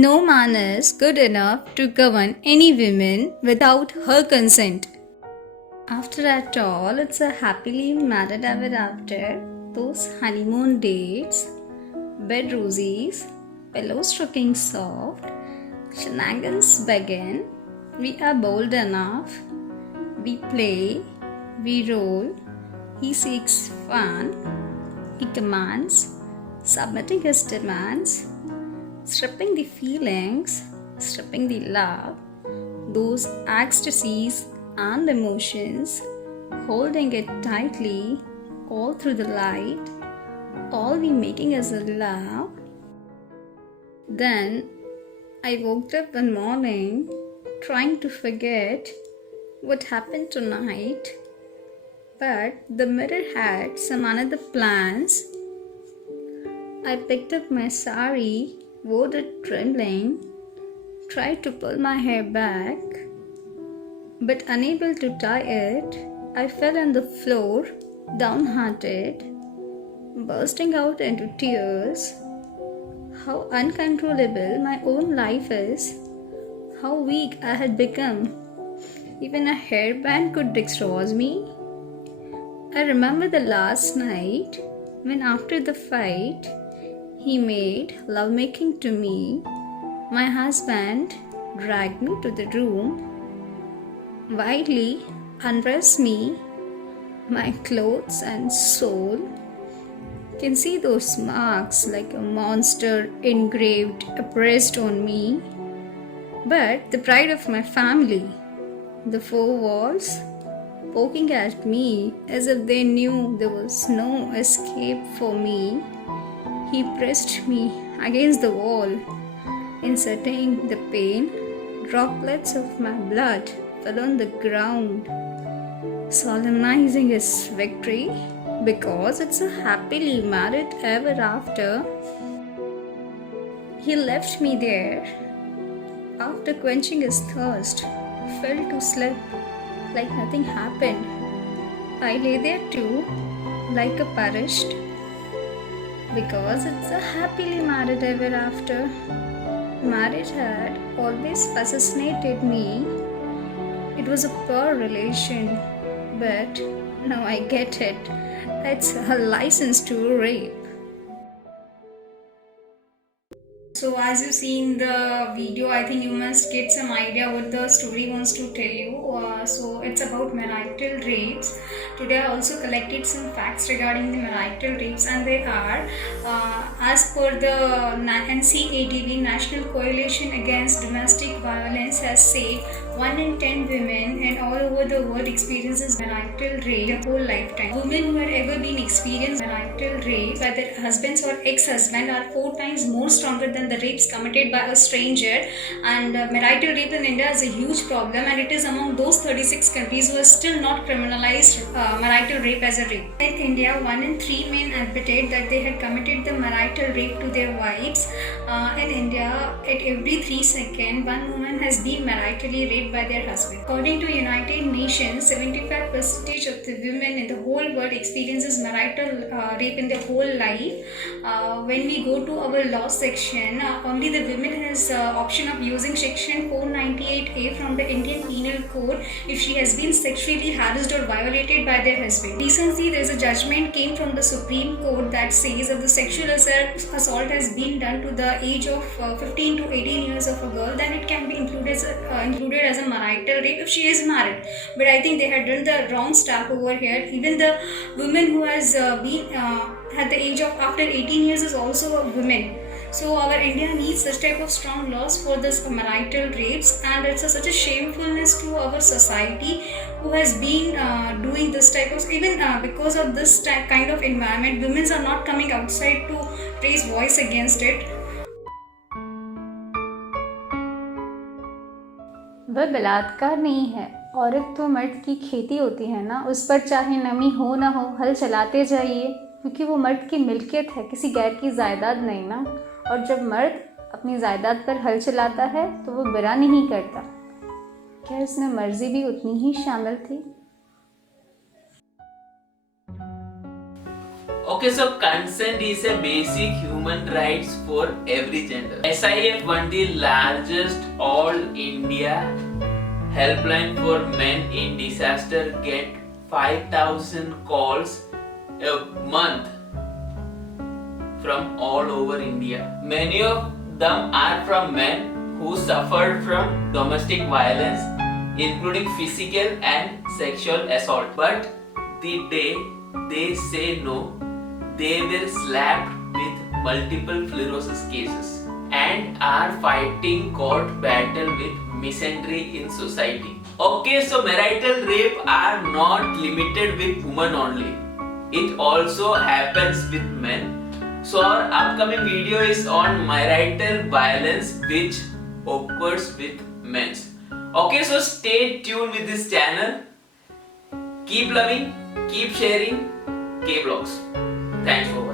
No man is good enough to govern any woman without her consent. After at all, it's a happily married ever after. Those honeymoon dates, bed rosies, pillow stroking soft, shenanigans begin. We are bold enough. We play, we roll. He seeks fun. He commands, submitting his demands, stripping the feelings, stripping the love, those ecstasies and emotions, holding it tightly all through the light, all we making as a love. Then I woke up one morning trying to forget what happened tonight, but the mirror had some another plans. I picked up my sari, wore it trembling, tried to pull my hair back, but unable to tie it, I fell on the floor, downhearted, bursting out into tears. How uncontrollable my own life is, how weak I had become. Even a hairband could distress me. I remember the last night when, after the fight, he made lovemaking to me. My husband dragged me to the room, wildly undressed me, my clothes and soul. Can see those marks like a monster engraved, oppressed on me. But the pride of my family, the four walls, poking at me as if they knew there was no escape for me. He pressed me against the wall, inserting the pain. Droplets of my blood fell on the ground, solemnizing his victory because it's a happily married ever after. He left me there after quenching his thirst, fell to sleep like nothing happened. I lay there too, like a perished, because it's a happily married ever after. Marriage had always fascinated me. It was a poor relation, but now I get it. It's a license to rape. So as you see in the video, I think you must get some idea what the story wants to tell you. So it's about marital rapes. Today I also collected some facts regarding the marital rapes, and they are, as per the NCADV, National Coalition Against Domestic Violence, has said 1 in 10 women and all over the world experiences marital rape their whole lifetime. Women who have ever been experienced marital rape by their husbands or ex-husband are 4 times more stronger than the rapes committed by a stranger. And marital rape in India is a huge problem, and it is among those 36 countries who have still not criminalized marital rape as a rape. In India, 1 in 3 men admitted that they had committed the marital rape to their wives. In India, at every 3 seconds, one woman has been maritally raped by their husband. According to United Nations, 75% of the women in the whole world experiences marital rape in their whole life. When we go to our law section, only the women has option of using section 498A from the Indian Penal Code if she has been sexually harassed or violated by their husband. Recently, there is a judgment came from the Supreme Court that says if the sexual assault has been done to the age of 15 to 18 years of a girl, then it can be included as a marital rape if she is married. But I think they had done the wrong stuff over here. Even the woman who has been at the age of after 18 years is also a woman. So our India needs such type of strong laws for this marital rapes, and it's such a shamefulness to our society who has been doing this type of, even because of this kind of environment, women are not coming outside to raise voice against it. वह बलात्कार नहीं है। औरत तो मर्द की खेती होती है ना, उस पर चाहे नमी हो ना हो हल चलाते जाइए, क्योंकि वो मर्द की मिल्कियत है, किसी गैर की जायदाद नहीं ना। और जब मर्द अपनी जायदाद पर हल चलाता है तो वो बुरा नहीं करता। क्या इसमें मर्जी भी उतनी ही शामिल थी? Okay, so consent is a basic human rights for every gender. SIF won the largest all India helpline for men in disaster, get 5,000 calls a month from all over India. Many of them are from men who suffered from domestic violence, including physical and sexual assault. But the day they say no, they were slapped with multiple sclerosis cases and are fighting court battle with misandry in society. Okay, so marital rape are not limited with women only. It also happens with men. So our upcoming video is on marital violence which occurs with men. Okay, so stay tuned with this channel. Keep loving, keep sharing K-Vlogs. Thanks for watching.